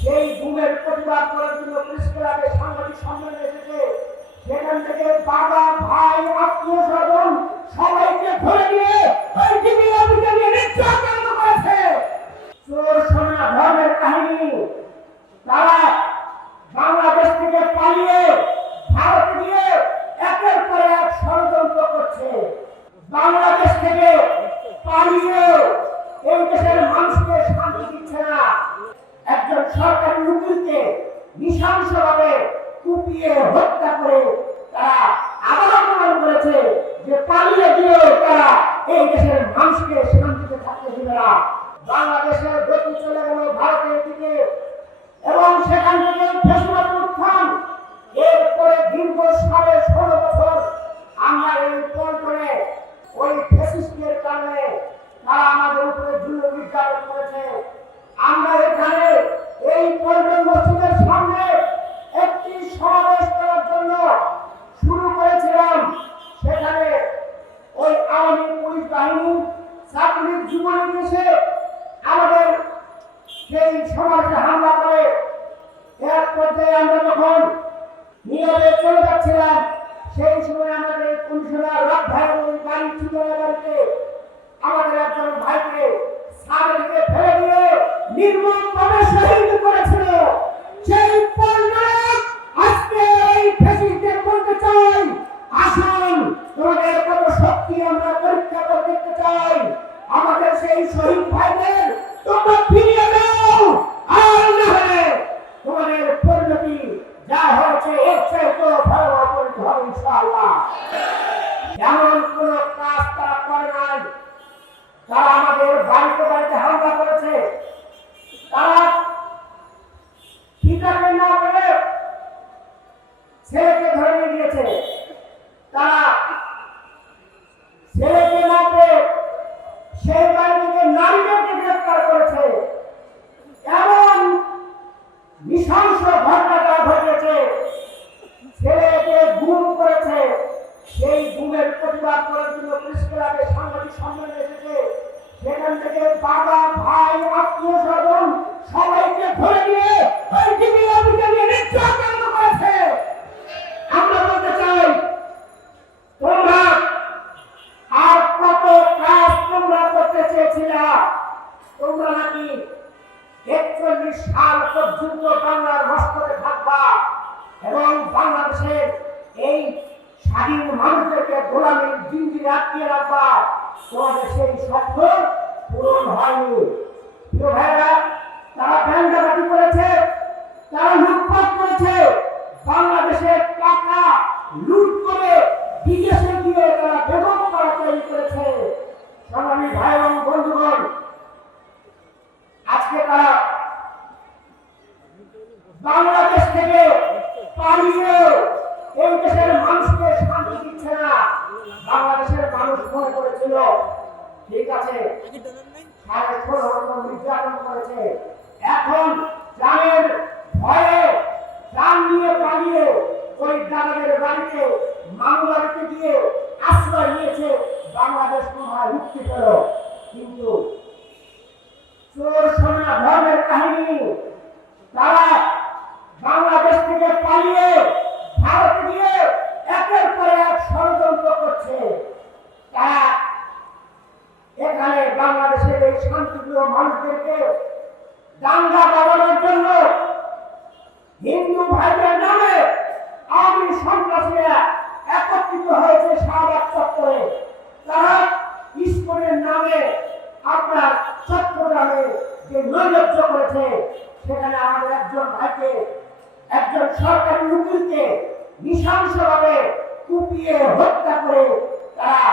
সেই গুমের প্রতিবাদ করার জন্য প্রেস সাংবাদিক সম্মেলনে এসেছে। সেখান থেকে বাবা, ভাই, আত্মীয় স্বজন সবাইকে ধরে নিয়ে নির্যাতন করেছে। চোর, সোনা, ধর্মের কাহিনী। তারা বাংলাদেশ থেকে পালিয়ে ভারত গিয়ে একের পর এক ষড়যন্ত্র করছে। বাংলাদেশ থেকে পালিয়ে নৃশংসভাবে কুপিয়ে হত্যা করে তারা আবারও প্রমাণ করেছে যে পালিয়ে গিয়েও তারা এই দেশের মানুষকে শান্তিতে থাকতে দিবে না। বাংলাদেশের গতি চলে গেল ভারতের দিকে এবং সেখান থেকে ফেসবুক উত্থান। এরপরে দীর্ঘ সাড়ে ষোলো বছর আমরা এই পল্টনে ওই ফেসিস্টের কারণে তারা আমাদের উপরে জুলুম নির্যাতন করেছে। যুবলীগ এসে আমাদের সেই সমাজে হামলা করে, এক পর্যায়ে আমরা যখন নিয়মে চলে যাচ্ছিলাম, সেই সময় আমাদের কমিশনার রাত বাড়ি ঠিকানা বাড়িতে আমাদের একজন ভাইকে সাগরকে ফেলে দিয়ে নির্মমভাবে শহীদ করেছিল। সেই পরিণাম আজকে এই ফেসিলিটির বলতে চাই। আসুন, তোমাদের কত শক্তি আমরা পরীক্ষা করে দেখতে চাই। সেই শহীদ ভাইদের। তোমরা ফিরিয়ে দাও, আর না হলে তোমাদের পরিণতি যা হয়েছে এর চাইতে ভয়াবহ পরিণতি হবে ইনশাআল্লাহ। এমন কোন কাজ তারা করে নাই। তারা আমাদের বাড়িতে বাড়িতে হামলা করেছে তারা পিতাকে না পেরে ছেলেকে ধরে নিয়ে গিয়েছে তারা ছেলেকে না পেয়ে সেই বাড়ি থেকে নারীদেরকে গ্রেফতার করেছে এমন নৃশংস ঘটনাটা ঘটেছে ছেলেকে গুম করেছে সেই গুমের প্রতিবাদ করার জন্য সাংবাদিক সম্মেলনে এসেছে। সেখান থেকে বাবা ভাই আত্মীয় জিন্দিরে রাখবা তোমাদের সেই স্বপ্ন পূরণ হয়নি। প্রিয় ভাইরা তারা ভ্যান্ডাবাটি করেছে তারা লুটপাট করেছে বাংলাদেশের টাকা লুট করে বিদেশে গিয়ে তারা বেগম করা তৈরি করেছে। সংগ্রামী ভাই এবং বন্ধুগণ, আজকে তারা বাংলাদেশ থেকে পালিয়ে এই দেশের মানুষকে শান্তি দিচ্ছে না। বাংলাদেশের মানুষ ঠিক আছে। ষোলো নির্যাতন করেছে। এখন জানের ভয়ে জান নিয়ে পালিয়ে ওই দাদাদের বাড়িতে মামু বাড়িতে গিয়ে আশ্রয় নিয়েছে বাংলাদেশ মনে হয় মুক্তি পেল। কিন্তু চোর, সোনা, ধর্মের কাহিনী, তারা বাংলাদেশ থেকে পালিয়ে ভারত গিয়ে একের পর এক ষড়যন্ত্র করছে তারা এখানে বাংলাদেশের এই শান্তিপ্রিয় মানুষদেরকে দাঙ্গা বাজানোর জন্য হিন্দু ভাইদের নামে আওয়ামী সন্ত্রাসীরা একত্রিত হয়েছে শাহবাগ চত্বরে। তারা ইস্কনের নামে আপনার চট্টগ্রামে যে নৈরাজ্য করেছে, সেখানে আমাদের একজন ভাইকে, একজন সরকারি উকিলকে নৃশংসভাবে কুপিয়ে হত্যা করে তারা